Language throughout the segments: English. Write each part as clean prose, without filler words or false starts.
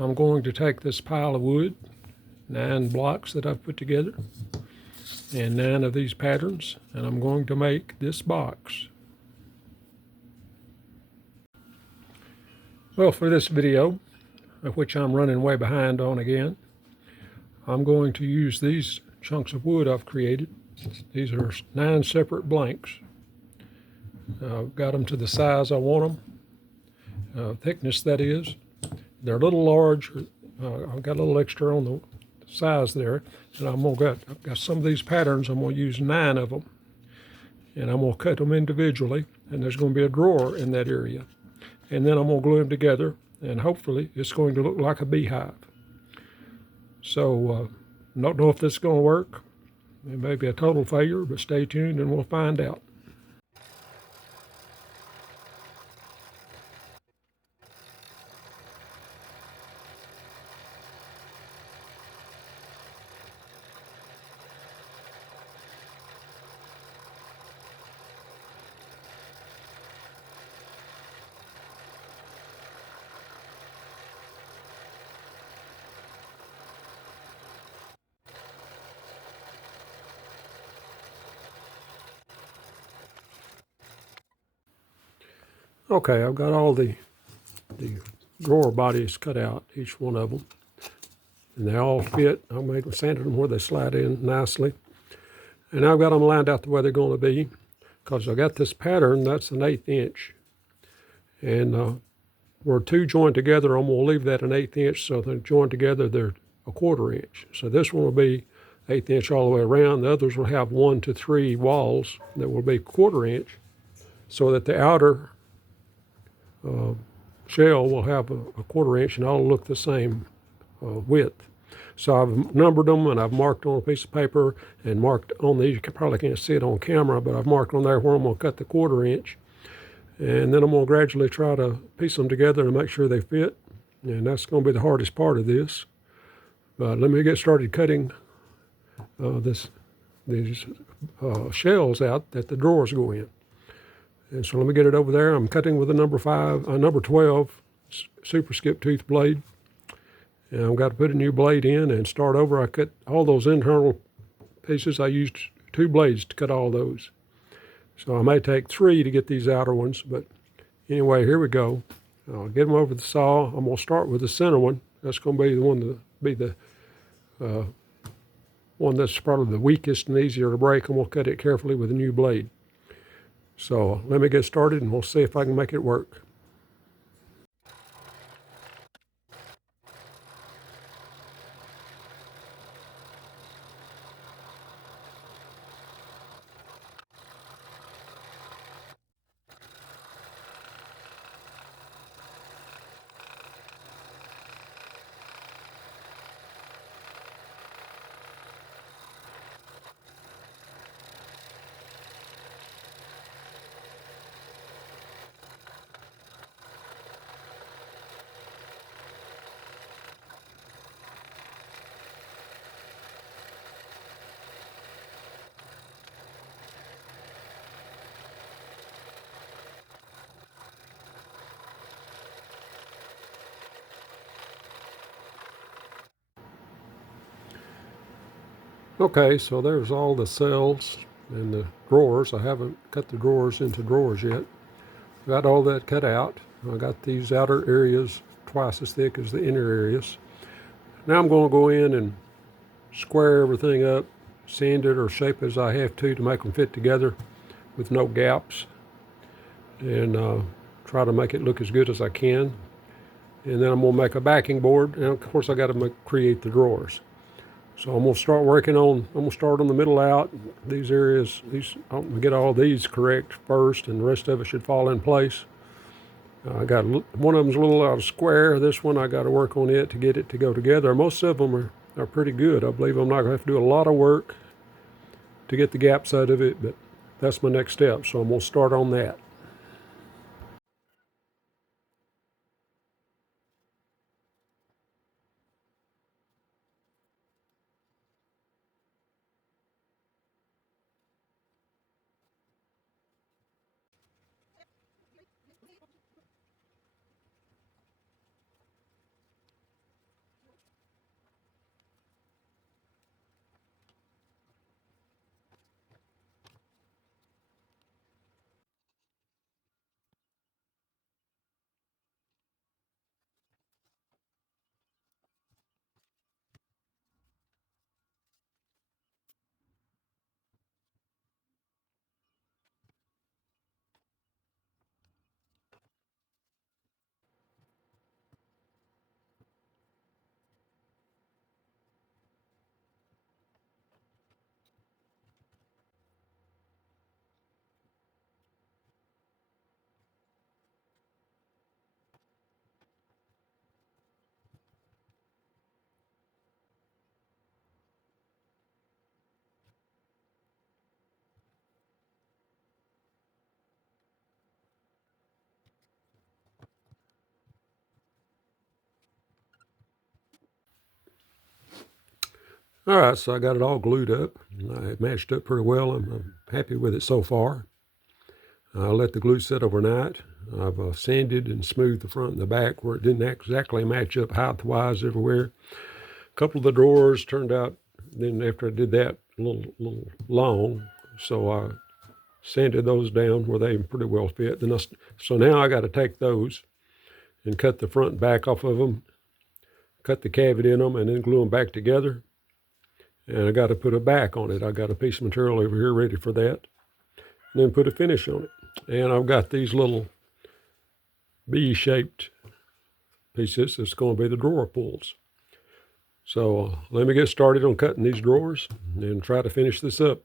I'm going to take this pile of wood, 9 blocks that I've put together, and 9 of these patterns, and I'm going to make this box. Well, for this video, of which I'm running way behind on again, I'm going to use these chunks of wood I've created. These are 9 separate blanks. I've got them to the size I want them, thickness that is. They're a little large. I've got a little extra on the size there, and I've got some of these patterns. I'm going to use 9 of them, and I'm going to cut them individually, and there's going to be a drawer in that area. And then I'm going to glue them together, and hopefully it's going to look like a beehive. So, don't know if this is going to work. It may be a total failure, but stay tuned and we'll find out. Okay, I've got all the drawer bodies cut out, each one of them, and they all fit. I sanded them where they slide in nicely, and I've got them lined out the way they're going to be, because I got this pattern that's an 1/8 inch, and where 2 joined together, I'm going to leave that an 1/8 inch, so they're joined together, they're a 1/4 inch. So this one will be 1/8 inch all the way around. The others will have 1 to 3 walls that will be 1/4 inch, so that the outer shell will have a 1/4 inch and all look the same width. So I've numbered them, and I've marked on a piece of paper and marked on these. You probably can't see it on camera, but I've marked on there where I'm going to cut the 1/4 inch. And then I'm going to gradually try to piece them together and make sure they fit. And that's going to be the hardest part of this. But let me get started cutting these shells out that the drawers go in. And so let me get it over there. I'm cutting with a number 12 super skip tooth blade. And I've got to put a new blade in and start over. I cut all those internal pieces. I used 2 blades to cut all those. So I may take 3 to get these outer ones, but anyway, here we go. I'll get them over the saw. I'm going to start with the center one. That's going to be the one one that's probably the weakest and easier to break, and we'll cut it carefully with a new blade. So let me get started, and we'll see if I can make it work. Okay, so there's all the cells and the drawers. I haven't cut the drawers into drawers yet. Got all that cut out. I got these outer areas twice as thick as the inner areas. Now I'm going to go in and square everything up, sand it or shape as I have to make them fit together with no gaps, and try to make it look as good as I can. And then I'm going to make a backing board, and of course I got to create the drawers. So I'm going to start I'm going to start on the middle out. These areas, I'm going to get all these correct first, and the rest of it should fall in place. I got one of them's a little out of square. This one I got to work on it to get it to go together. Most of them are pretty good. I believe I'm not going to have to do a lot of work to get the gaps out of it, but that's my next step. So I'm going to start on that. All right, so I got it all glued up. It matched up pretty well. I'm happy with it so far. I let the glue set overnight. I've sanded and smoothed the front and the back where it didn't exactly match up height-wise everywhere. A couple of the drawers turned out, then after I did that, a little long, so I sanded those down where they pretty well fit. So now I got to take those and cut the front and back off of them, cut the cavity in them, and then glue them back together. And I got to put a back on it. I got a piece of material over here ready for that. And then put a finish on it. And I've got these little B-shaped pieces. It's going to be the drawer pulls. So let me get started on cutting these drawers and try to finish this up.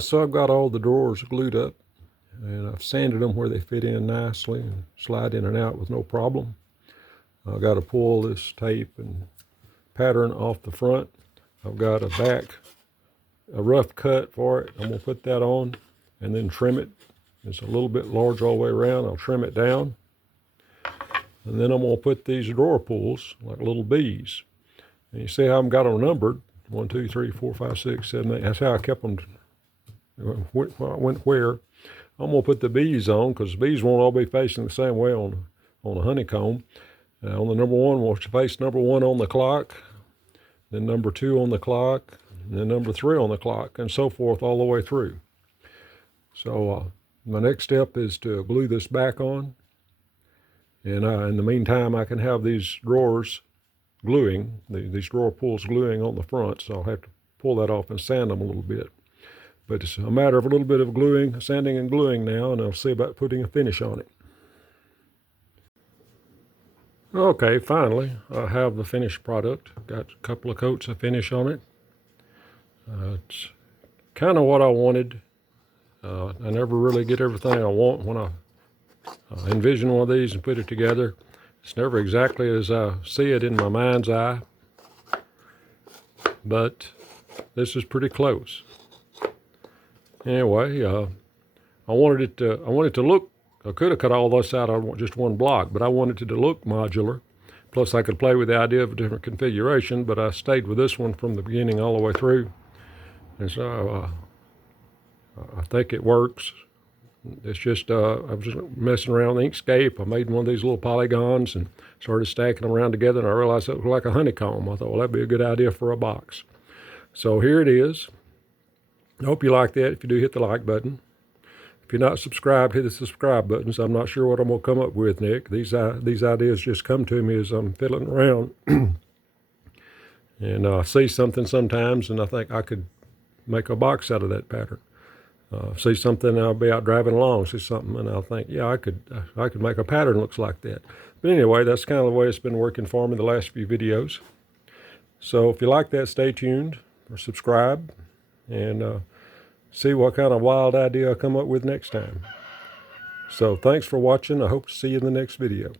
So I've got all the drawers glued up, and I've sanded them where they fit in nicely and slide in and out with no problem. I've got to pull this tape and pattern off the front. I've got a rough cut for it. I'm going to put that on and then trim it. It's a little bit large all the way around. I'll trim it down. And then I'm going to put these drawer pulls like little bees. And you see how I've got them numbered. 1, 2, 3, 4, 5, 6, 7, 8. That's how I kept them. Went where. I'm going to put the bees on because the bees won't all be facing the same way on a honeycomb. On the number 1, we'll face number 1 on the clock, then number 2 on the clock, and then number 3 on the clock, and so forth all the way through. So my next step is to glue this back on. And in the meantime, I can have these drawers gluing, these drawer pulls gluing on the front, so I'll have to pull that off and sand them a little bit. But it's a matter of a little bit of gluing, sanding and gluing now, and I'll see about putting a finish on it. Okay, finally, I have the finished product. Got a couple of coats of finish on it. It's kind of what I wanted. I never really get everything I want when I envision one of these and put it together. It's never exactly as I see it in my mind's eye, but this is pretty close. Anyway, I wanted it to look. I could have cut all this out on just one block, but I wanted it to look modular. Plus, I could play with the idea of a different configuration, but I stayed with this one from the beginning all the way through. And so I think it works. It's just, I was just messing around with Inkscape. I made one of these little polygons and started stacking them around together, and I realized it looked like a honeycomb. I thought, well, that'd be a good idea for a box. So here it is. I hope you like that. If you do, hit the like button. If you're not subscribed, hit the subscribe button. So I'm not sure what I'm going to come up with, Nick. These ideas just come to me as I'm fiddling around. And I see something sometimes, and I think I could make a box out of that pattern. See something, I'll be out driving along, see something, and I'll think, yeah, I could make a pattern that looks like that. But anyway, that's kind of the way it's been working for me the last few videos. So if you like that, stay tuned or subscribe and see what kind of wild idea I come up with next time. So thanks for watching. I hope to see you in the next video.